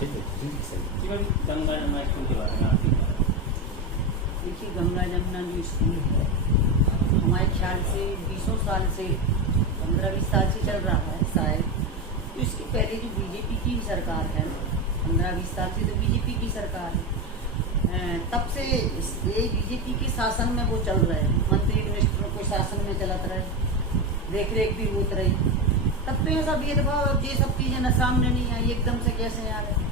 Ganga Jamuna school के बारे में आप देखिए, गंगा जमुना जो स्कूल है हमारे ख्याल से 20 साल से 15-20 साल से चल रहा है शायद। तो इसके पहले जो बीजेपी की सरकार है 15-20 साल से तो बीजेपी की सरकार है, तब से ये बीजेपी के शासन में वो चल रहे हैं, मंत्री मिनिस्टरों को शासन में चलत रहे, देख रेख भी होती रही। तब तो ऐसा भेदभाव ये सब चीजें न सामने नहीं आई, एकदम से कैसे आ गए?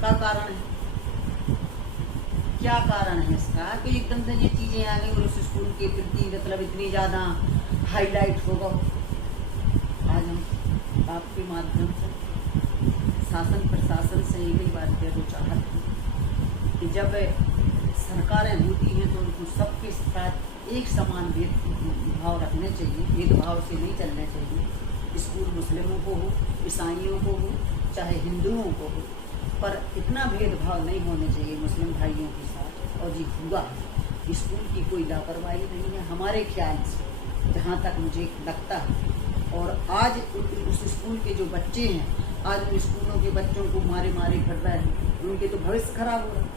क्या कारण है? क्या कारण है इसका कि एकदम से ये चीजें आ गई और उस स्कूल के प्रति मतलब इतनी ज्यादा हाईलाइट होगा? आज हम आपके माध्यम से शासन प्रशासन से यही बात कहना चाहते हैं कि जब सरकारें होती हैं तो उनको सबके साथ एक समान भेदभाव रखने चाहिए, भेदभाव से नहीं चलना चाहिए। स्कूल मुस्लिमों को हो, ईसाइयों को हो, चाहे हिंदुओं को हो, पर इतना भेदभाव नहीं होने चाहिए मुस्लिम भाइयों के साथ। और जी हुआ, स्कूल की कोई लापरवाही नहीं है हमारे ख्याल से, जहाँ तक मुझे लगता है। और आज उस स्कूल के जो बच्चे हैं, आज उन स्कूलों के बच्चों को मारे मारे कर रहे हैं, उनके तो भविष्य खराब हो रहा है।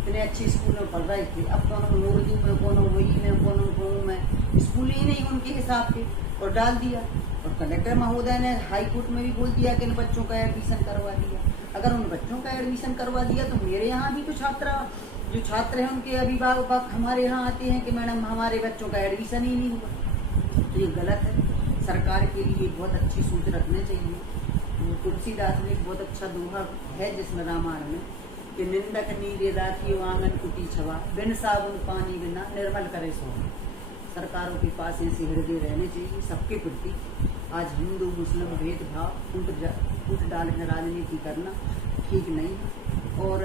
इतने अच्छे स्कूल में पढ़ रहे थे, अब कौन उर्दू में, कौन वही में, कौन में, स्कूल ही नहीं उनके हिसाब के, और डाल दिया। और कलेक्टर महोदय ने हाई कोर्ट में भी बोल दिया कि इन बच्चों का एडमिशन करवा दिया। अगर उन बच्चों का एडमिशन करवा दिया तो मेरे यहाँ भी तो जो छात्र हैं उनके अभिभावक हमारे यहाँ आते हैं कि मैडम हमारे बच्चों का एडमिशन ही नहीं हुआ। तो ये गलत है। सरकार के लिए बहुत अच्छी सोच रखने चाहिए। तुलसीदास ने एक बहुत अच्छा दोहा है जिसमें रामायण में कि निंदक नीरे राखी आंगन कुटी छवा, बिन साबुन पानी बिना निर्मल करे सोना। सरकारों के पास ऐसे हृदय रहने चाहिए सबके प्रति। आज हिंदू मुस्लिम भेदभाव फूट डाल कर राजनीति करना ठीक नहीं है। और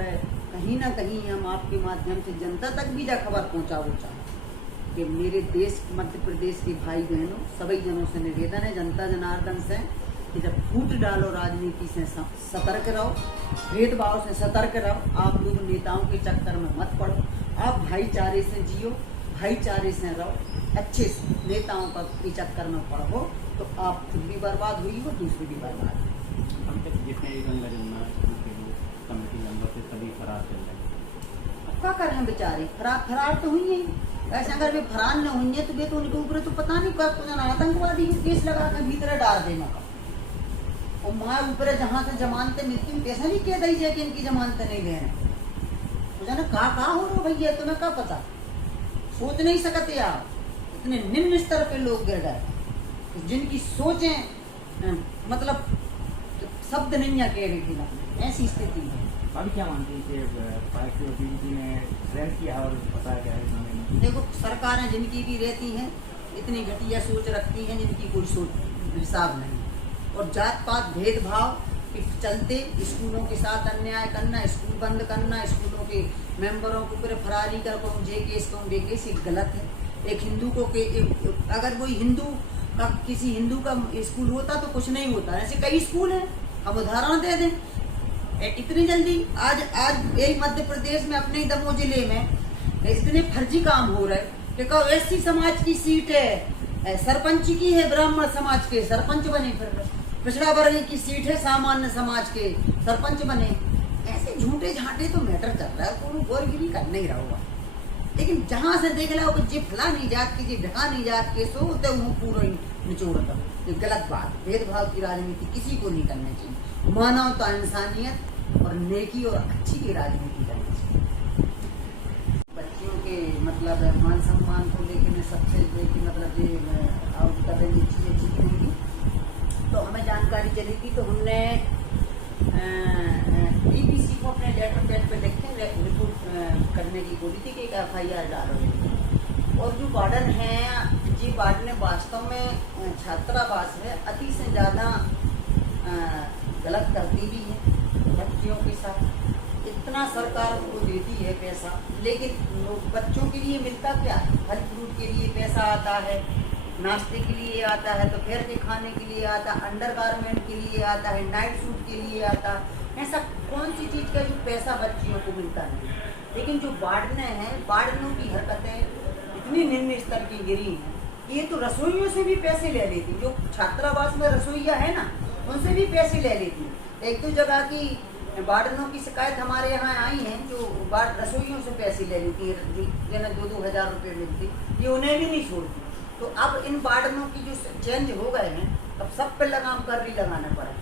कहीं ना कहीं हम आपके माध्यम से जनता तक भी जा खबर पहुँचाना चाहते कि मेरे देश मध्य प्रदेश के भाई बहनों सभी जनों से निवेदन है, जनता जनार्दन से, कि जब फूट डालो राजनीति से सतर्क रहो, भेदभाव से सतर्क रहो। आप लोग नेताओं के चक्कर में मत पड़ो, आप भाईचारे से जियो, भाईचारे से रहो, अच्छे से। नेताओं का के चक्कर में पड़ो तो आप खुद भी बर्बाद हुई हो, दूसरे भी बर्बाद हुई। हम तक जितने गंगा जमुना कमेटी मेंबर थे सभी फरार चल रहे हैं। अब क्या कर हैं बेचारे? फरार तो हुई है। ऐसे अगर वे फरार न हुई है तो वे तो उनके ऊपर तो पता नहीं कब आतंकवादी केस लगा कर भीतर डाल देना का। और माँ ऊपर जहाँ से जमानतें मिलती हैं कैसा नहीं कह दी जाए कि इनकी जमानतें नहीं दे रहे। तो जाना कहा हो रहा भैया, तुम्हें क्या पता? सोच नहीं सकते आप, इतने निम्न स्तर पे लोग गिर गए जिनकी सोचें मतलब शब्द नहीं कह रही थी ना, ऐसी स्थिति है। अभी क्या मानती है कि पार्टी और बीजेपी ने ट्रेंड किया और बताया गया है? देखो, सरकारें जिनकी भी रहती हैं इतनी घटिया सोच रखती हैं जिनकी कोई सोच हिसाब नहीं। और जात पात भेदभाव के चलते स्कूलों के साथ अन्याय करना, स्कूल बंद करना, स्कूलों के मेंबरों को पूरे फरारी कर जे केस कहूँ बे केस, ये गलत है। एक हिंदू को अगर कोई हिंदू का किसी हिंदू का स्कूल होता तो कुछ नहीं होता। ऐसे कई स्कूल हैं, हम उदाहरण दे दें। इतनी जल्दी आज यही मध्य प्रदेश में अपने दमोह जिले में इतने फर्जी काम हो रहे कि कहो एससी समाज की सीट है, सरपंच की है, ब्राह्मण समाज के सरपंच बने, फिर पिछड़ा वर्ग की सीट है, सामान्य समाज के सरपंच बने। ऐसे झूठे झांटे तो मैटर चल रहा है, कोई गोरगिरी कर नहीं रहा हुआ। लेकिन जहां से देख लो कि फलानी जात की जी ढकानी जात के सो तो वो पूरा निचोड़ दो, ये गलत बात। भेदभाव की राजनीति किसी को नहीं करनी चाहिए। मानवता, इंसानियत और नेकी और अच्छी की राजनीति करनी चाहिए। बच्चियों के मतलब मान सम्मान को लेकर सबसे मतलब ये चीजें सीखेंगी तो हमें जानकारी चली थी। तो हमने डीपीसी को अपने लेटर पैड पे लिख के रिपोर्ट करने की बोली थी कि एक FIR डालो। और जो वार्डन है जी, वार्डन ने वास्तव में छात्रावास में अति से ज़्यादा गलत करती भी है बच्चियों के साथ। इतना सरकार उनको देती है पैसा, लेकिन बच्चों के लिए मिलता क्या है? फल फ्रूट के लिए पैसा आता है, नाश्ते के लिए आता है, दोपहर के खाने के लिए आता है, अंडरगारमेंट के लिए आता है, नाइट सूट के लिए आता है। ऐसा कौन सी चीज़ का जो पैसा बच्चियों को मिलता है? लेकिन जो वार्डनें हैं, वार्डनों की हरकतें इतनी निम्न स्तर की गिरी हैं, ये तो रसोइयों से भी पैसे ले लेती। जो छात्रावास में रसोइया है ना, उनसे भी पैसे ले लेती। एक दो जगह की वार्डनों की शिकायत हमारे यहाँ आई है, जो वार्ड रसोइयों से पैसे ले लेती है, जो जिन्हें 2-2 हज़ार रुपये मिलते, ये उन्हें भी नहीं छोड़ती। तो अब इन वार्डनों की जो चेंज हो गए हैं, अब सब पे लगाम कर भी लगाना पड़ा,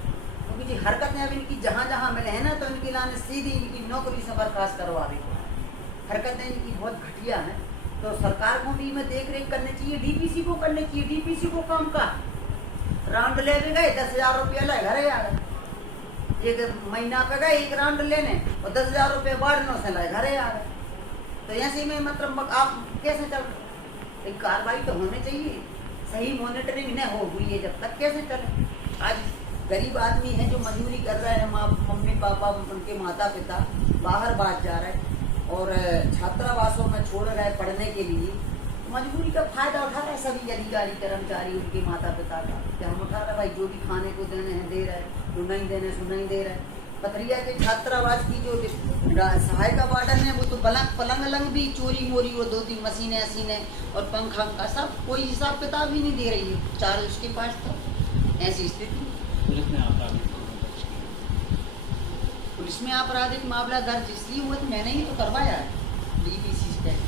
क्योंकि जी हरकतें अब इनकी जहाँ जहाँ मिले हैं ना, तो इनकी लाने सीधी इनकी नौकरी से बर्खास्त करवा रही है। हरकतें इनकी बहुत घटिया हैं, तो सरकार को भी में देख रेख करनी चाहिए, डीपीसी को करनी चाहिए। डीपीसी को काम का राउंड ले भी गए, 10,000 रुपया ले घरे आ गए, एक महीना पे गए एक राउंड लेने और 10,000 रुपये वार्डनों से लाए घरे आ गए। तो ऐसे में मतलब आप कैसे चल रहे? एक कार्रवाई तो होनी चाहिए, सही मॉनिटरिंग न हो हुई है जब तक कैसे चले। आज गरीब आदमी है जो मजदूरी कर रहे हैं, मम्मी पापा उनके माता पिता बाहर बात जा रहे हैं और छात्रावासों में छोड़ रहे हैं पढ़ने के लिए, मजबूरी का फायदा उठा रहे हैं सभी अधिकारी कर्मचारी उनके माता पिता का, कि हम उठा रहे भाई जो भी खाने को देने हैं दे रहे हैं, जो नहीं देने सो नहीं दे रहे। पथरिया के छात्रावास की जो सहायिका वार्डन है, वो तो पलंग अलंग भी चोरी मोरी, वो 2-3 मशीनें असीनें और पंखा का सब कोई हिसाब किताब ही नहीं दे रही है, चार्ज उसके पास। तो ऐसी स्थिति पुलिस में आपराधिक मामला दर्ज इसलिए हुआ, तो मैंने ही तो करवाया है डीपीसी से।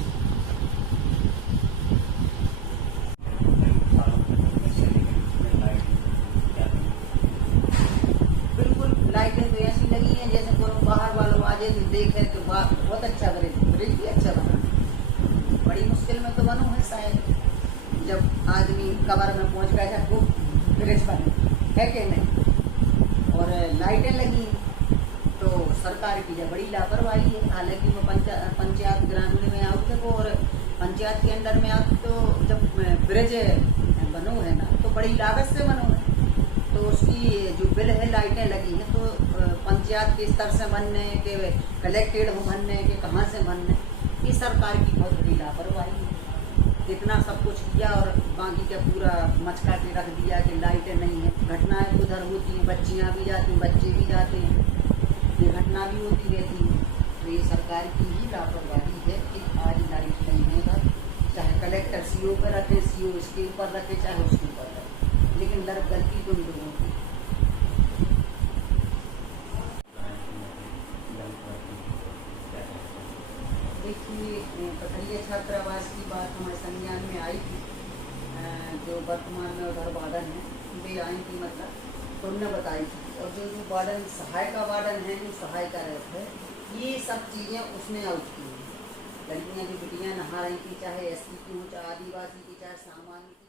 लाइटें तो ऐसी लगी हैं जैसे कोई बाहर वालों आजे तो देखे तो बहुत अच्छा ब्रिज भी अच्छा बना। बड़ी मुश्किल में तो बनू है शायद, जब आदमी कबर में पहुंच गया है वो ब्रिज बने है कि नहीं। और लाइटें लगी तो सरकार की जब बड़ी लापरवाही है। हालांकि वो पंचायत ग्रामीण में आउट है और पंचायत के अंदर में आउट, तो जब ब्रिज बनो है ना तो बड़ी लागत से बनो है, तो उसकी जो बिल है लाइटें लगी हैं, तो पंचायत के स्तर से बनने के कलेक्टेड हो बनने के कहाँ से बनने, ये सरकार की बहुत बड़ी लापरवाही है। इतना सब कुछ किया और बाकी का पूरा मचका के रख दिया कि लाइटें नहीं है। घटनाएं उधर होती हैं, बच्चियाँ भी जाती हैं, बच्चे भी जाते हैं, ये घटना भी होती रहती है। तो ये सरकार की ही लापरवाही है कि आज लाइट नहीं है घर, चाहे कलेक्टर सीओ पर रखे, सीओ इसके ऊपर रखे, चाहे उसके ऊपर रखे, लेकिन गलती तो लोगों की। देखिए पथरिया छात्रावास की बात हमारे संज्ञान में आई थी, जो वर्तमान में उधर वार्डन है वे आई थी, मतलब तो उन्होंने बताई थी। और जो वार्डन सहायका वार्डन है, जो सहायका रहते है, ये सब चीज़ें उसने आउट की हैं। लड़कियाँ की बिटियाँ नहा रही थी, चाहे एसटी की हो, चाहे आदिवासी की, चाहे सामान्य